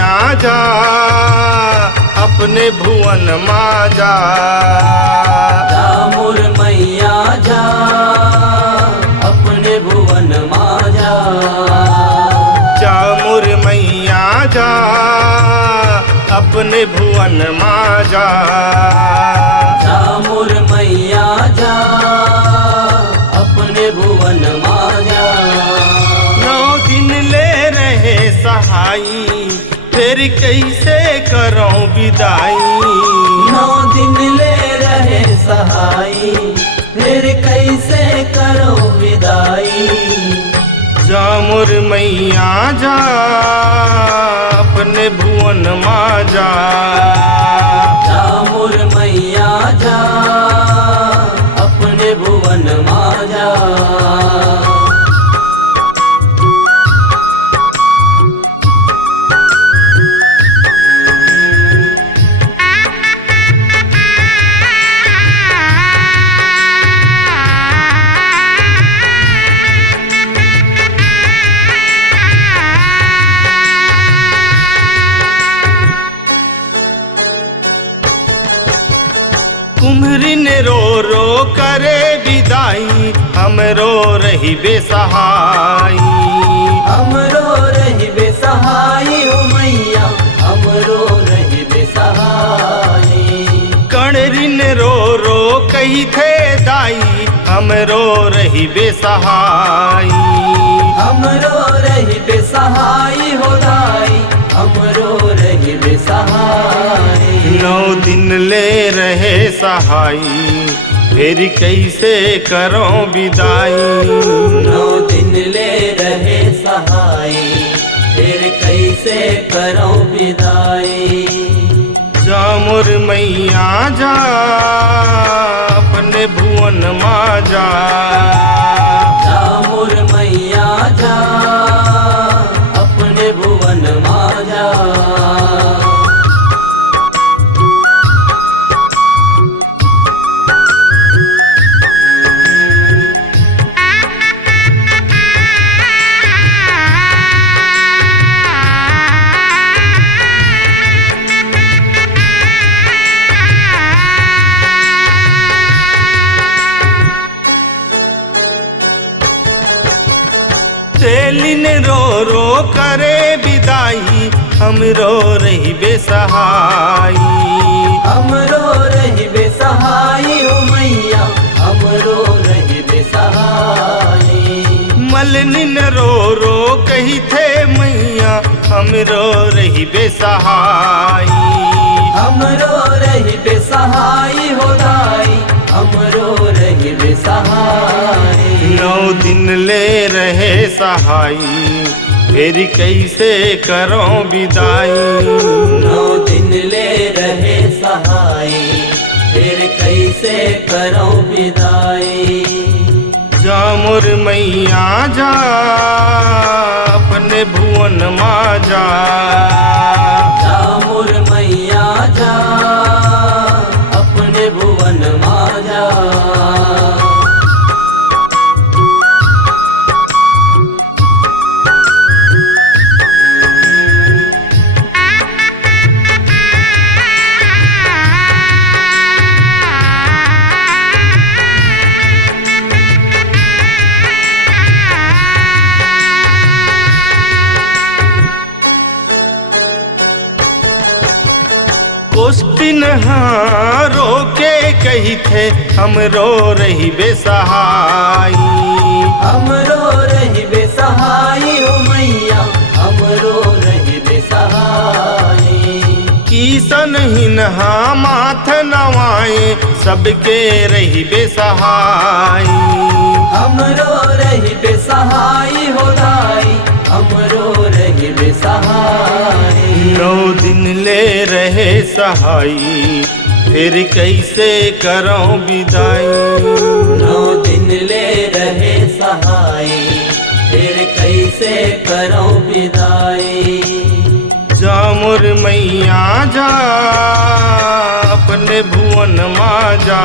मैया जा अपने भुवन माँ जा। जा मोर मैया जा अपने भुवन माँ जा। जा मोर मैया जा अपने भुवन माँ जा। जा मोर मैया जा अपने भुवन माँ जा। 9 दिन ले रहे सहाई फिर कैसे करो विदाई। 9 दिन ले रहे सहाई फिर कैसे करो विदाई। जा मोर मैया जा अपने भुवन माँ जा। जा मोर मैया जा अपने भुवन माँ जा। कुम्हरिन रो रो करे विदाई हम रो रही बेसहाई। हम रो रही बेसहाई हो मैया हम रो रही बेसहाई। कणरिन रो रो कही थे दाई हम रो रही बेसहाई। हम रो रही बेसहाई हो दाई हम रो रही बेसहाई। 9 दिन ले रहे सहाई फिर कैसे करो विदाई। 9 दिन ले रहे सहाई फिर कैसे करो विदाई। जा मोर मैया जा अपने भुवन माँ जा। जा मोर मैया जा अपने भुवन माँ जा। चेलिन रो रो करे विदाई हम रो रही बेसहाई। हम रो रही बेसहाई हो मैया हम रो रही बेसहाई। मलनिन रो रो कही थे मैया हम रो रही बेसहाई। हम रो रही बेसहाई हो दाई हम रो रही बेसहाई। 9 दिन ले रहे सहाई फिर कैसे करो विदाई। 9 दिन ले रहे सहाई फिर कैसे करो विदाई। जा मोर मैया जा अपने भुवन माँ जा। जा मोर मैया जा अपने भुवन माँ जा। उस दिन हाँ रो के कही थे हम रो रही बेसहाई। हम रो रही बेसहाई हो मैया हम रो रही बेसहाई। किसन हिन्हा माथ नवाए सबके रही बेसहाई। हम रो रही बेसहाई हो दाई हम रो रही बेसहाई। 9 दिन ले रहे सहाई फिर कैसे करो विदाई। 9 दिन ले रहे सहाई फिर कैसे करो विदाई। जा मोर मैया जा अपने भुवन माँ जा।